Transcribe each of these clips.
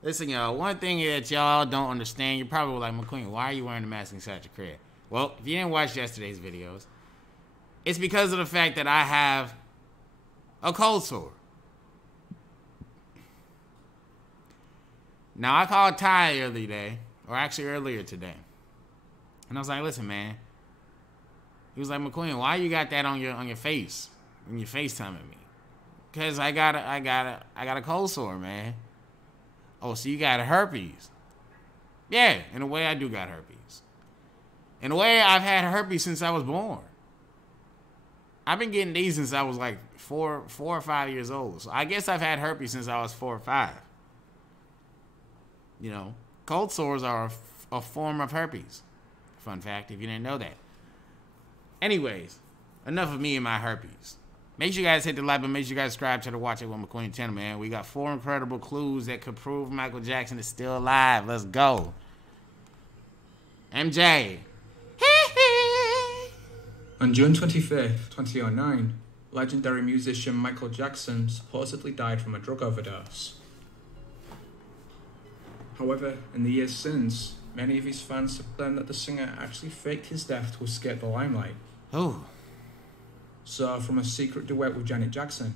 Listen, y'all, one thing that y'all don't understand, you're probably like, McQueen, why are you wearing a mask inside your crib? Well, if you didn't watch yesterday's videos, it's because of the fact that I have a cold sore. Now, I called Ty earlier today. And I was like, listen, man. He was like, McQueen, why you got that on your face when you're FaceTiming me? Because I got a cold sore, man. Oh, so you got herpes? Yeah, in a way I do got herpes. In a way I've had herpes since I was born. I've been getting these since I was like 4 or 5 years old. So I guess I've had herpes since I was 4 or 5. You know, cold sores are a form of herpes. Fun fact, if you didn't know that. Anyways, enough of me and my herpes. Make sure you guys hit the like button. Make sure you guys subscribe to the Watch It with McQueen channel, man. We got 4 incredible clues that could prove Michael Jackson is still alive. Let's go. MJ. On June 25th, 2009, legendary musician Michael Jackson supposedly died from a drug overdose. However, in the years since, many of his fans have claimed that the singer actually faked his death to escape the limelight. Oh. So, from a secret duet with Janet Jackson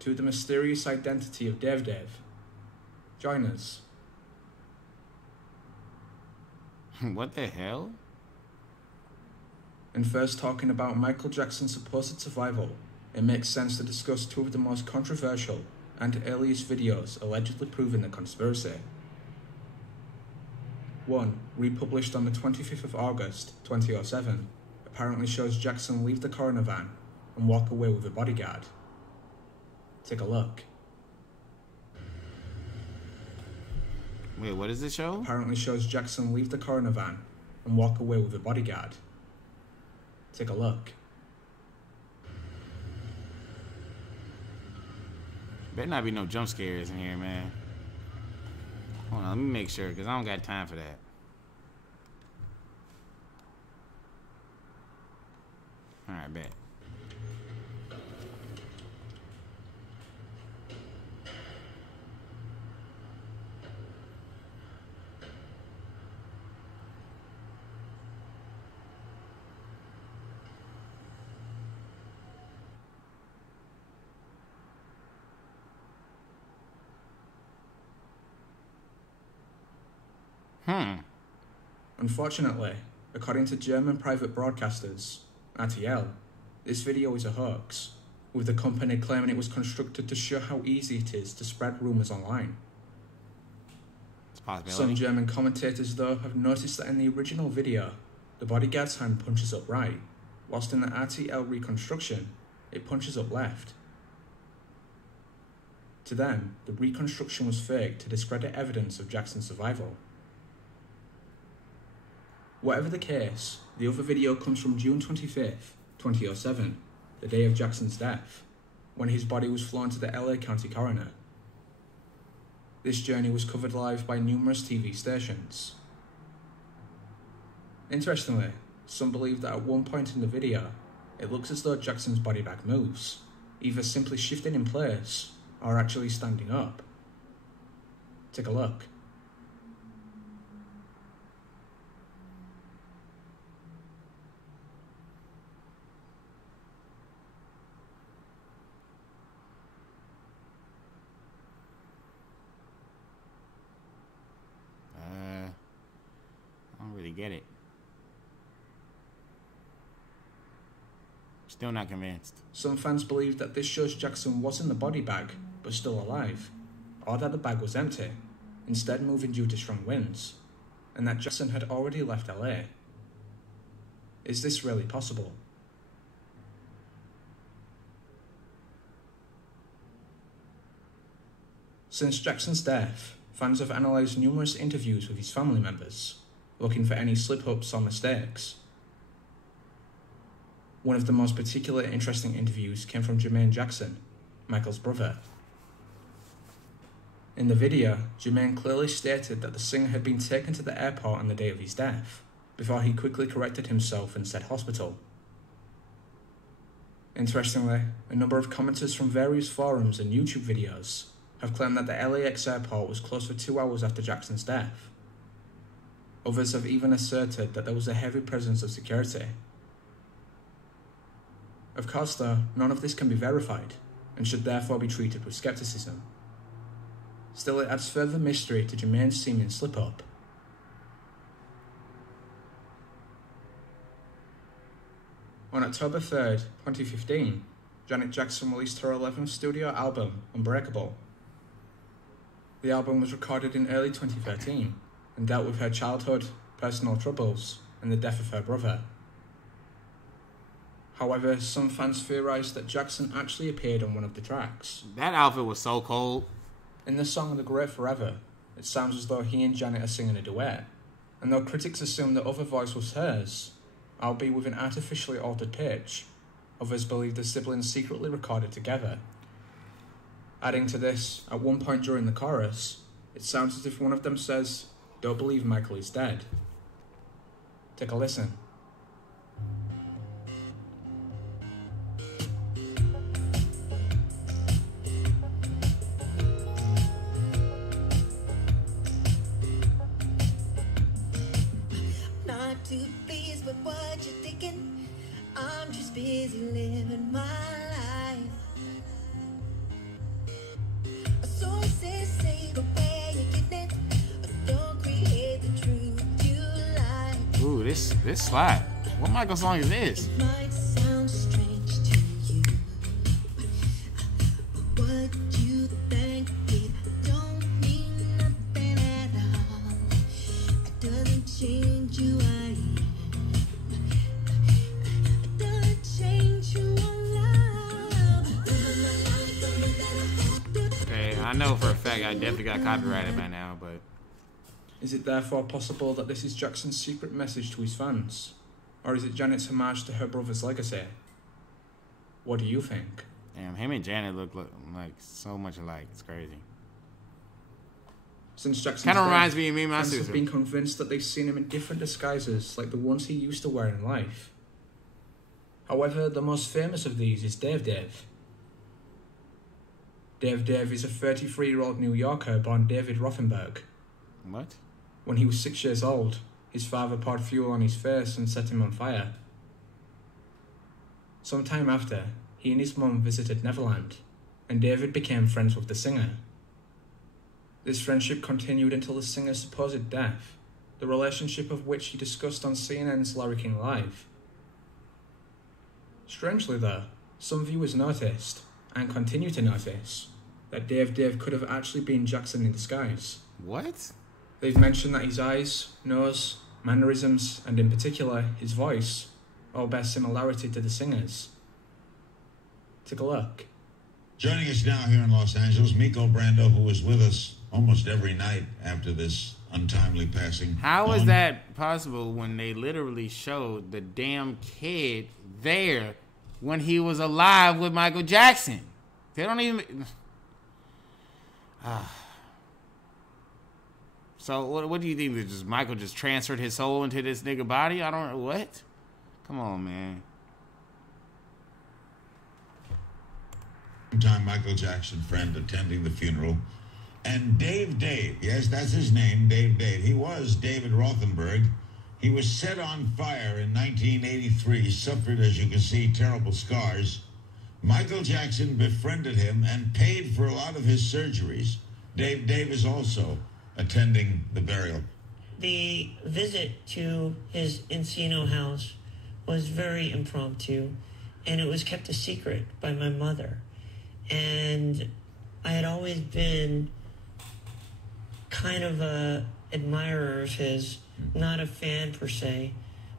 to the mysterious identity of Dev Dev, join us. What the hell? And first talking about Michael Jackson's supposed survival, it makes sense to discuss 2 of the most controversial and earliest videos allegedly proving the conspiracy. One, republished on the 25th of August 2007, apparently shows Jackson leave the coroner van and walk away with a bodyguard. Take a look. Wait, what is this show? Apparently shows Jackson leave the coroner van and walk away with a bodyguard. Take a look. Better not be no jump scares in here, man. Hold on, let me make sure, because I don't got time for that. Alright, bet. Unfortunately, according to German private broadcasters, RTL, this video is a hoax, with the company claiming it was constructed to show how easy it is to spread rumours online. Some German commentators, though, have noticed that in the original video, the bodyguard's hand punches up right, whilst in the RTL reconstruction, it punches up left. To them, the reconstruction was faked to discredit evidence of Jackson's survival. Whatever the case, the other video comes from June 25th, 2007, the day of Jackson's death, when his body was flown to the LA County Coroner. This journey was covered live by numerous TV stations. Interestingly, some believe that at one point in the video, it looks as though Jackson's body bag moves, either simply shifting in place or actually standing up. Take a look. I don't really get it. Still not convinced. Some fans believe that this shows Jackson was in the body bag, but still alive, or that the bag was empty, instead moving due to strong winds, and that Jackson had already left LA. Is this really possible? Since Jackson's death, fans have analysed numerous interviews with his family members, looking for any slip-ups or mistakes. One of the most particularly interesting interviews came from Jermaine Jackson, Michael's brother. In the video, Jermaine clearly stated that the singer had been taken to the airport on the day of his death, before he quickly corrected himself and said hospital. Interestingly, a number of commenters from various forums and YouTube videos have claimed that the LAX airport was closed for 2 hours after Jackson's death. Others have even asserted that there was a heavy presence of security. Of course, though, none of this can be verified, and should therefore be treated with skepticism. Still, it adds further mystery to Jermaine's seeming slip-up. On October 3rd, 2015, Janet Jackson released her 11th studio album, Unbreakable. The album was recorded in early 2013 and dealt with her childhood, personal troubles, and the death of her brother. However, some fans theorised that Jackson actually appeared on one of the tracks. That outfit was so cold. In the song The Great Forever, it sounds as though he and Janet are singing a duet, and though critics assume the other voice was hers, albeit with an artificially altered pitch, others believe the siblings secretly recorded together. Adding to this, at one point during the chorus, it sounds as if one of them says, "Don't believe Michael is dead." Take a listen. Not too pleased with what you're thinking. I'm just busy living my life. Sources say the way you get it, but don't create the truth you like. Ooh, this slap. What Michael song is this? It might sound strange to you, but what you think it don't mean nothing at all. It doesn't change who I am. It doesn't change who I love. Okay, I know for a fact I definitely got copyrighted by now, but Is it therefore possible that this is Jackson's secret message to his fans? Or is it Janet's homage to her brother's legacy? What do you think? damn, him and Janet look like so much alike. It's crazy. Since Jackson's Kind of death, reminds me of me and my fans have sister. been convinced that they've seen him in different disguises like the ones he used to wear in life. However, the most famous of these is Dave Dave. Dave Dave is a 33-year-old New Yorker born David Rothenberg. What? When he was 6 years old, his father poured fuel on his face and set him on fire. Sometime after, he and his mum visited Neverland, and David became friends with the singer. This friendship continued until the singer's supposed death, the relationship of which he discussed on CNN's Larry King Live. Strangely though, some viewers noticed, and continue to notice, that Dave Dave could have actually been Jackson in disguise. What? They've mentioned that his eyes, nose, mannerisms, and in particular, his voice, all bear similarity to the singer's. Take a look. Joining us now here in Los Angeles, Miko Brando, who was with us almost every night after this untimely passing. How is that possible when they literally showed the damn kid there when he was alive with Michael Jackson? They don't even... So what do you think? That just Michael just transferred his soul into this nigga body? I don't know. What? Come on, man. Time Michael Jackson friend attending the funeral. And Dave Dave, yes, that's his name, Dave Dave. He was David Rothenberg. He was set on fire in 1983. He suffered, as you can see, terrible scars. Michael Jackson befriended him and paid for a lot of his surgeries. Dave Dave is also attending the burial. The visit to his Encino house was very impromptu, and it was kept a secret by my mother. And I had always been kind of a admirer of his, not a fan per se,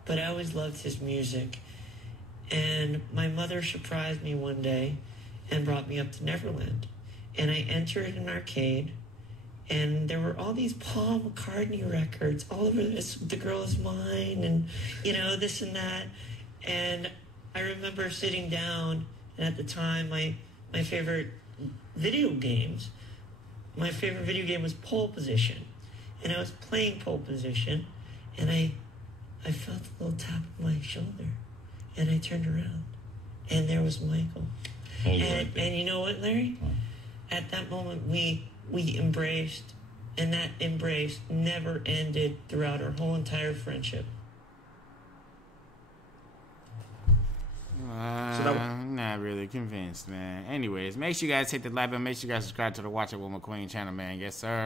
but I always loved his music. And my mother surprised me one day and brought me up to Neverland. And I entered an arcade, and there were all these Paul McCartney records all over this, The Girl Is Mine, and, you know, this and that. And I remember sitting down, and at the time, my favorite video games, my favorite video game was Pole Position. And I was playing Pole Position, and I felt a little tap on my shoulder. And I turned around, and there was Michael. Hold it right there. And you know what, Larry? at that moment, we embraced, and that embrace never ended throughout our whole entire friendship. Not really convinced, man. Anyways, make sure you guys hit the like button. Make sure you guys subscribe to the Watch It with McQueen channel, man. Yes, sir.